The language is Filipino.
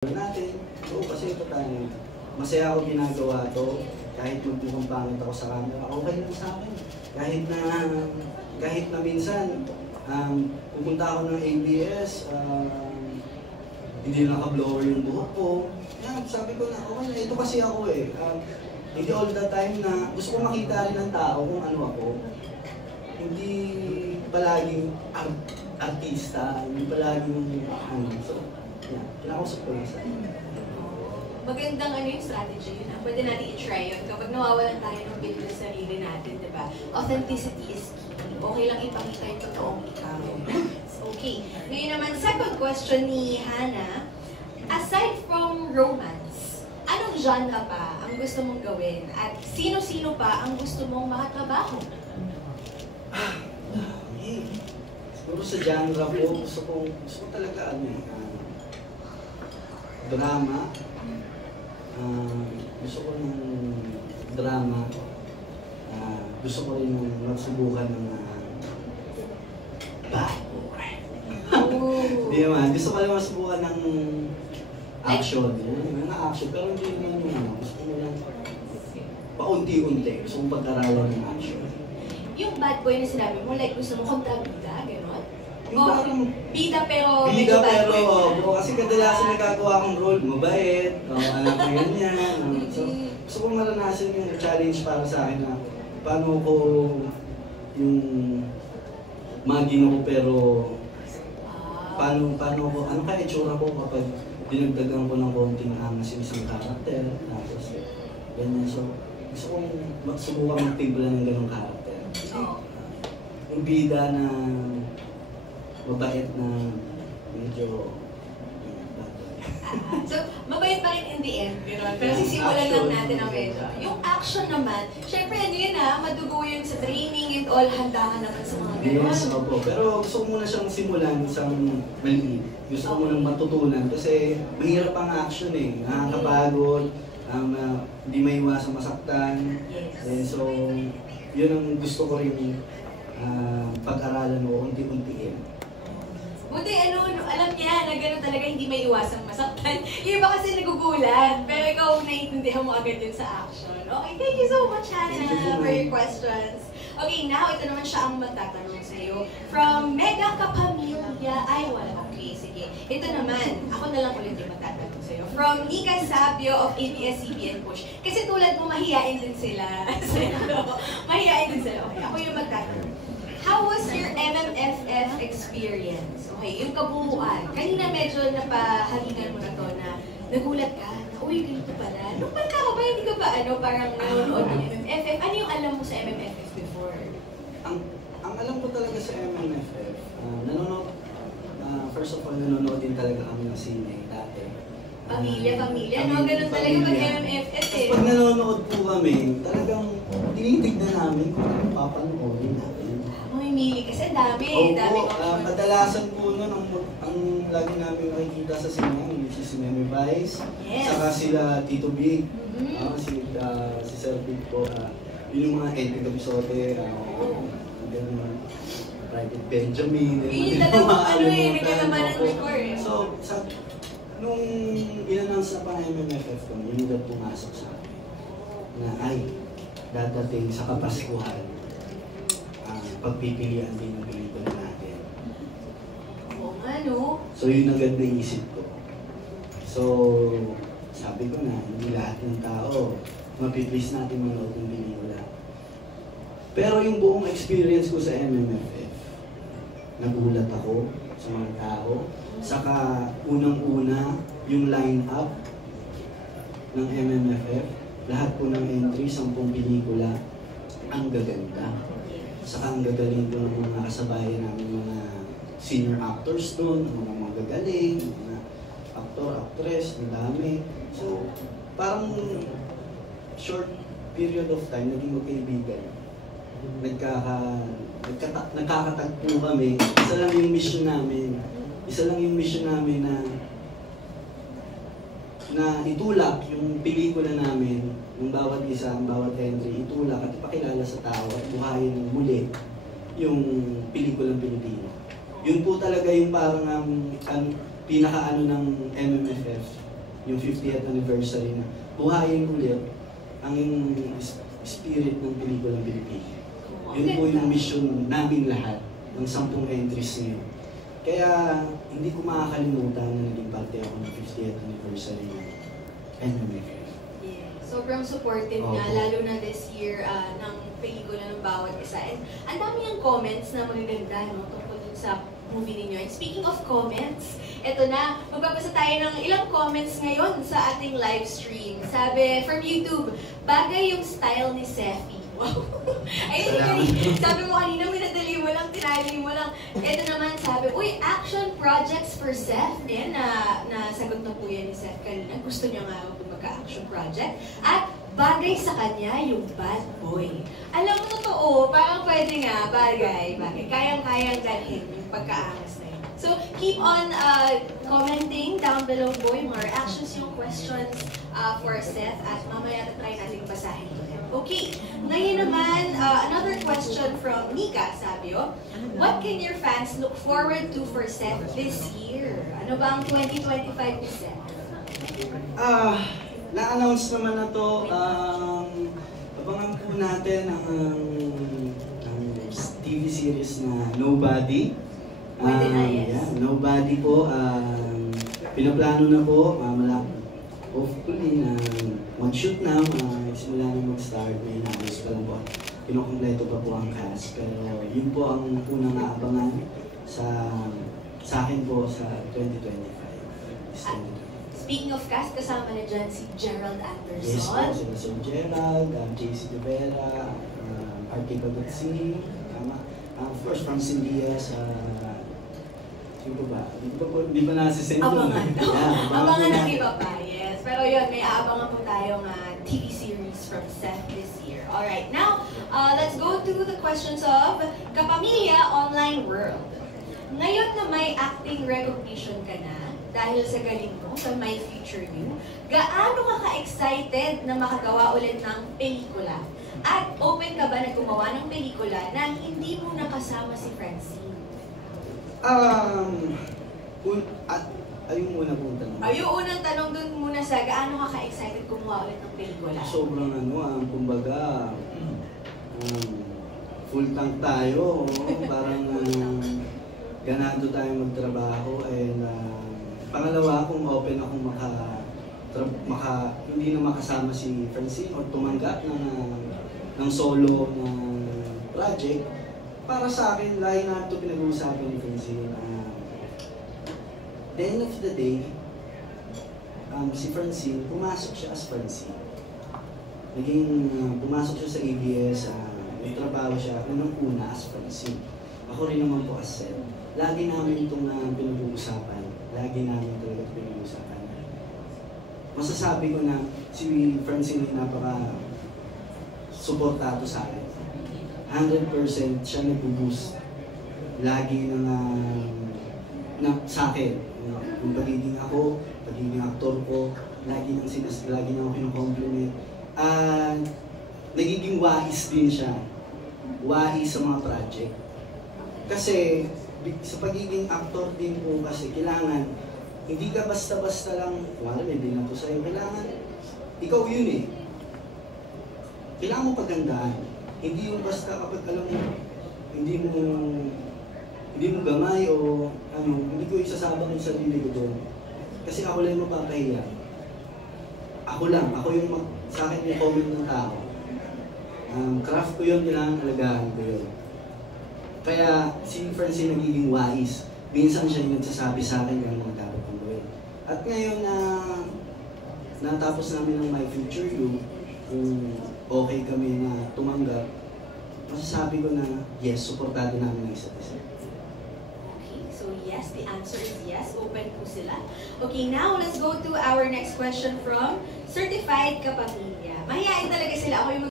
natin. Oo, kasi ito tayo. Masaya ako ginagawa to. Kahit magmukhang pangit ako sa camera, okay lang sa akin. Kahit na minsan, pupunta ako ng ABS, hindi naka-blower yung buhok ko. Yan, sabi ko na, okay na, ito kasi ako eh. Hindi all the time na gusto ko makita rin ng tao kung ano ako. Hindi palaging artista, hindi palaging ano. So, yan, kinakausap ko lang sa magandang yung strategy yun. Pwede natin i-try yun. Kapag nawawalan tayo ng belief sa sarili natin, di ba? Authenticity is key. Okay lang ipakita yung totoong ikaw. Okay. Ngayon naman, second question ni Hannah. Aside from romance, anong genre pa ang gusto mong gawin? At sino-sino pa ang gusto mong makatrabaho? Siguro sa genre po, gusto ko talaga drama. Gusto ko ng drama. Gusto ko rin magsubukan ng bad boy. Hindi naman. Gusto ko rin magsubukan ng action. Mga action. Pero hindi naman yung gusto ko lang paunti-unti. Gusto kong pag-aralan ng action. Yung bad boy na sinabi mo, like gusto mo kontrabida, gano'n? O bida pero bida pero kasi kadalasan nagagawa akong role, mabait, anak ko ganyan. So, gusto kong maranasan yung challenge para sa akin na paano ko yung maging ako pero paano ko, ano kaya itsura ko kapag dinagdagan ko ng konting angas yung isang karakter, tapos ganyan. So, gusto kong subukan magtimpla ng ganong karakter. Yung bida na mabait na medyo so, mabait pa rin in the end, pero sisimulan lang natin ang medyo. Yung action naman, syempre ano yun madugo yun sa training and all, handa ka naman sa mga gano'n. Yes, opo. Pero gusto ko muna siyang simulan sa maliit. Gusto ko munang matutunan kasi mahirap ang action eh. Nakakapagod, hindi maiwasang masaktan. Yes. So, yun ang gusto ko rin pag-aralan o unti-untiin. Buti alam niya na gano'n talaga hindi may iwasang masaktan. Yung iba kasi nagugulat, pero ikaw naiintindihan mo agad yun sa action. Okay, thank you so much, Hannah, for your questions. Okay, now ito naman siya ang magtatanong sa'yo. From Mega Kapamilya, okay, sige. Ito naman, ako na lang ulit yung magtatanong sa'yo. From Nika Sabio of ABS-CBN Push. Kasi tulad mo, mahihain din sila. Mahihain din sila. Okay, ako yung magtatanong. How was your MMFF experience? Okay, yung kabuuan. Kanina medyo napahalingan mo na to na nagulat ka, na uy, ganito pala. Nung bata ka ba, hindi ka ba parang nanonood ng MMFF? Ano yung alam mo sa MMFF before? Ang alam ko talaga sa MMFF, first of all, nanonood din talaga kami ng sine dati. Pamilya, no? Ganun talaga pag MMFF eh. Pag nanonood po kami, talagang tinitignan namin kung ano papanoorin natin. Mili kasi dami. Kadalasan po nun, ang lagi namin nakikita sa sine, which is Meme Vice, saka sila Tito Big, si Sir Big po, yun yung mga epic episode, Private Benjamin, yun talaga nagkakamanan before eh. So, nung in-announce na pa ng MMFF ko, yun yung pumasok sa akin, na ay, dadating sa Kapaskuhan, pagpipilian din ng pelikula natin. Oo nga, no? So yun agad naisip ko. So, sabi ko na, hindi lahat ng tao mapiplease natin manood ng pelikula. Pero yung buong experience ko sa MMFF, nagulat ako sa mga tao. Saka unang-una, yung line-up ng MMFF, lahat po ng entry, 10 pelikula, ang gaganda. Saka ang gagaling doon ng mga kasabayan namin, mga senior actors doon, mga magagaling, mga actor, actress, ang dami. So, parang short period of time, naging magkaibigan. Nagkakatagpo kami. Isa lang yung mission namin na itulak yung pelikula namin, yung bawat isa, ang bawat entry, itulak at ipakilala sa tao at buhayin muli yung pelikulang Pilipino. Yun po talaga yung parang pinaka-ano ng MMFF, yung 50th anniversary na buhayin ulit ang spirit ng pelikulang Pilipino. Yun po yung mission namin lahat ng 10 entries ngayon. Kaya hindi ko makakalimutan na naging parte ako ng 50th anniversary ng MMA. Yeah. Sobrang supportive niya, lalo na this year ng pelikula ng bawat isa. And ang dami yung comments na magaganda, no, tungkol dun sa movie ninyo. And speaking of comments, eto na, magbabasa tayo ng ilang comments ngayon sa ating live stream. Sabi, from YouTube, bagay yung style ni Seffi. Wow! Ayun, sabi mo kanina, minadali mo lang, tinali mo lang. Ito naman sabi, uy, action projects for Seth. Yan, nasagot na po yan ni Seth kanina. Gusto niya nga magka-action project. At bagay sa kanya yung bad boy. Alam mo, totoo, parang pwede nga, bagay. Kayang-kayang dalhin yung pagkaangas na yun. So, keep on commenting down below po yung mga reactions, yung questions for Seth. At mamaya try natin basahin ito. Okay, ngayon naman, another question from Mika, sabi what can your fans look forward to for Seth this year? Ano ba ang 2025 ni Seth? Na-announce naman na to, abangan po natin ang TV series na Nobody. Yeah, Nobody po, pinaplano na po, hopefully na mag-shoot na, simula na mag-start, may inaayos pa lang po. Pinukompleto pa po ang cast, pero yun po ang unang naabangan sa akin po sa 2025. Speaking of cast, kasama na dyan si Gerald Anderson. Yes po, sila si Gerald, JC De Vera, RK Pagutsi, of course, Francine Diaz, sino ba? Di ba nasisend doon? Abangan ng iba pa, yes. Pero yun, may aabangan po tayong TV series from Seth this year. Alright, now, let's go to the questions of Kapamilya Online World. Ngayon na may acting recognition ka na, dahil sa galing mo, sa My Future You, gaano ka ka-excited na makagawa ulit ng pelikula? At open ka ba na gumawa ng pelikula na hindi mo nakasama si Francine? Ayun muna pong tanong. Yung unang tanong dun muna sa gaano ka ka-excited gumawa ulit ng pelikula? Sobrang kumbaga, full tank tayo. Parang ganado tayo magtrabaho. And pangalawa, kung open akong hindi na makasama si Francine o tumanggap ng solo na project, para sa akin, lahi na ito pinag-uusapan ni Francine. The end of the day, si Francine, pumasok siya as Francine. Pumasok siya sa ABS, nagtrabaho siya, unang-una as Francine. Ako rin naman po as Seth. Lagi namin itong pinag-uusapan. Lagi namin talaga ito pinag-uusapan. Masasabi ko na si Francine ay napaka-suportado sa akin. 100% siya nag-boost lagi sa akin. Yung pagiging aktor ko, lagi nang ako kinocompliment. Nagiging wais din siya. Wais sa mga project. Kasi sa pagiging actor din po kasi kailangan, hindi ka basta-basta lang, wala may binato sa'yo, kailangan, ikaw yun eh. Kailangan mo pagandaan. Hindi yung basta kapag alam mo, hindi mo gamay o hindi ko isasabang yung sarili ko doon. Kasi ako lang yung mapapahiya. Ako yung sa akin yung comment ng tao. Craft ko yun, kailangan alagaan ko yun. Kaya si Francine nagiging wais. Minsan siya yung nagsasabi sa akin yung mga dapat kong gawin. At ngayon na natapos namin ng My Future You, kung okay kami na tumanggap, masasabi ko na yes, suportado namin ng isa't isa. Okay, so yes, the answer is yes. Open po sila. Okay, now let's go to our next question from Certified Kapamilya. Mahihain talaga sila. Ako yung